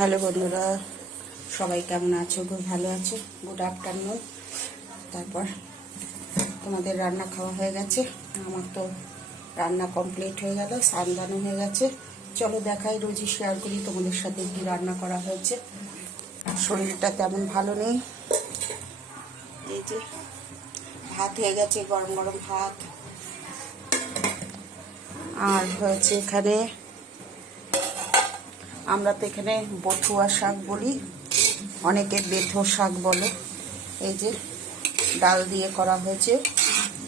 Hello বন্ধুরা, সবাই কেমন আছো? খুব ভালো আছো? Good afternoon. তারপর তোমাদের রান্না খাওয়া হয়ে গেছে, আমার তো রান্না কমপ্লিট হয়ে গেল, স্নান হয়ে গেছে। চলো দেখাই, রোজই শেয়ার করি তোমাদের সাথে কি রান্না করা হয়েছে। শরীরটা তেমন ভালো নেই। এই যে ভাত হয়ে গেছে, গরম গরম ভাত। আর হয়েছে এখানে, আমরা তো এখানে বথুয়া শাক বলি, অনেকে বেথো শাক বলে। এই যে ডাল দিয়ে করা হয়েছে,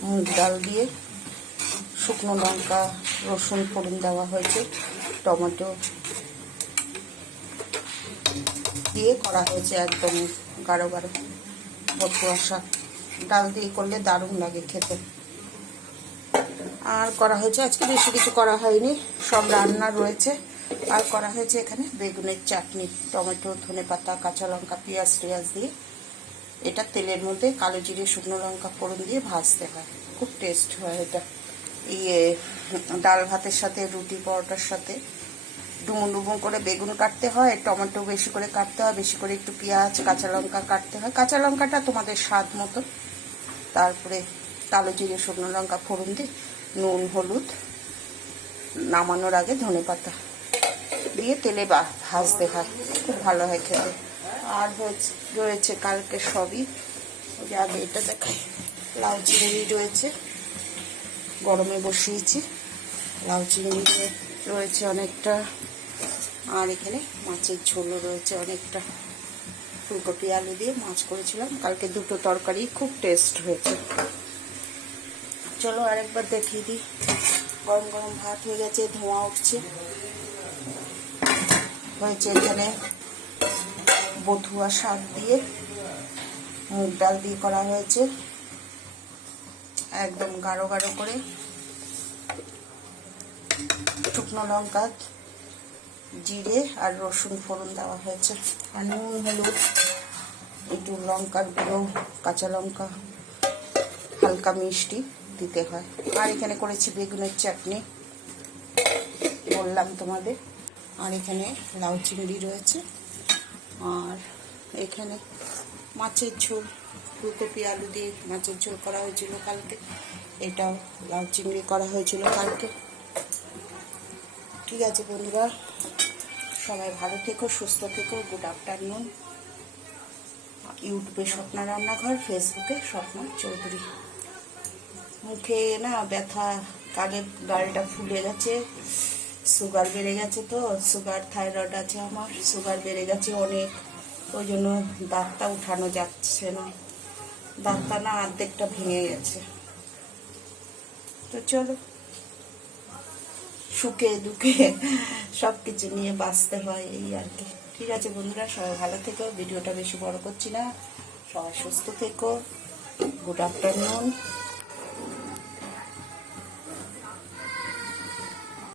মুগ ডাল দিয়ে, শুকনো লঙ্কা রসুন ফোড়ন দেওয়া হয়েছে, টমেটো দিয়ে করা হয়েছে, একদম গাঢ় গাঢ় বথুয়া শাক। ডাল দিয়ে করলে দারুণ লাগে খেতে। আর করা হয়েছে আজকে, বেশি কিছু করা হয়নি, সব রান্না রয়েছে। আর করা হয়েছে এখানে বেগুনের চাটনি, টমেটো ধনেপাতা কাঁচা লঙ্কা পেঁয়াজ টিয়াজ দিয়ে। এটা তেলের মধ্যে কালো জিরে শুকনো লঙ্কা ফোড়ন দিয়ে ভাজতে হয়, খুব টেস্ট হয় এটা। ডাল ভাতের সাথে, রুটি পরোটার সাথে ডুমো ডুমো করে বেগুন কাটতে হয়, টমেটো বেশি করে কাটতে হয়, বেশি করে একটু পেঁয়াজ কাঁচা লঙ্কা কাটতে হয়, কাঁচা লঙ্কাটা তোমাদের স্বাদ মতো। তারপরে কালো জিরে শুকনো লঙ্কা ফোড়ন দিয়ে নুন হলুদ, নামানোর আগে ধনেপাতা দিয়ে তেলে ভাজতে হয়, খুব ভালো হয় খেতে। আর রয়েছে কালকে সবই, ওই যে আগে এটা দেখাই, লাউ চিংড়ি রয়েছে, গরমে বসিয়েছি, লাউ চিংড়ি রয়েছে অনেকটা। আর এখানে মাছের ঝোলও রয়েছে অনেকটা, ফুলকপি আলু দিয়ে মাছ করেছিলাম কালকে, দুটো তরকারি খুব টেস্ট হয়েছে। চলো আরেকবার দেখিয়ে দিই। গরম গরম ভাত হয়ে গেছে, ধোঁয়া উঠছে। হয়েছে এখানে বথুয়া শাক দিয়ে, মুগ ডাল দিয়ে করা হয়েছে, একদম গাঢ় গাঢ় করে। শুকনো লঙ্কা জিরে আর রসুন ফোড়ন দেওয়া হয়েছে, আর নুন হলুদ একটু লঙ্কার গুঁড়ো কাঁচা লঙ্কা হালকা মিষ্টি দিতে হয়। আর এখানে করেছি বেগুনের চাটনি, বললাম তোমাদের। আর এখানে লাউ চিংড়ি রয়েছে, আর এখানে মাছের ঝোল, ফুলকপি আলু দিয়ে মাছের ঝোল করা হয়েছিল কালকে, এটাও লাউ চিংড়ি করা হয়েছিল কালকে। ঠিক আছে বন্ধুরা, সবাই ভালো থেকো, সুস্থ থেকো। Good afternoon. ইউটিউবে স্বপ্না রান্নাঘর, ফেসবুকে স্বপ্না চৌধুরী। মুখে না ব্যথা, কালের গালটা ফুলে গেছে, সুগার বেড়ে গেছে, তো সুগার থাইরয়েড আছে আমার, সুগার বেড়ে গেছে অনেক, ওই জন্য দাঁতটা উঠানো যাচ্ছে না, দাঁতটা না অর্ধেকটা ভেঙে গেছে। তো চলো, সুখে দুঃখে সব কিছু নিয়ে বাঁচতে হয়, এই আর কি। ঠিক আছে বন্ধুরা, সবাই ভালো থেকো, ভিডিওটা বেশি বড় করছি না, সবাই সুস্থ থেকো। Good afternoon.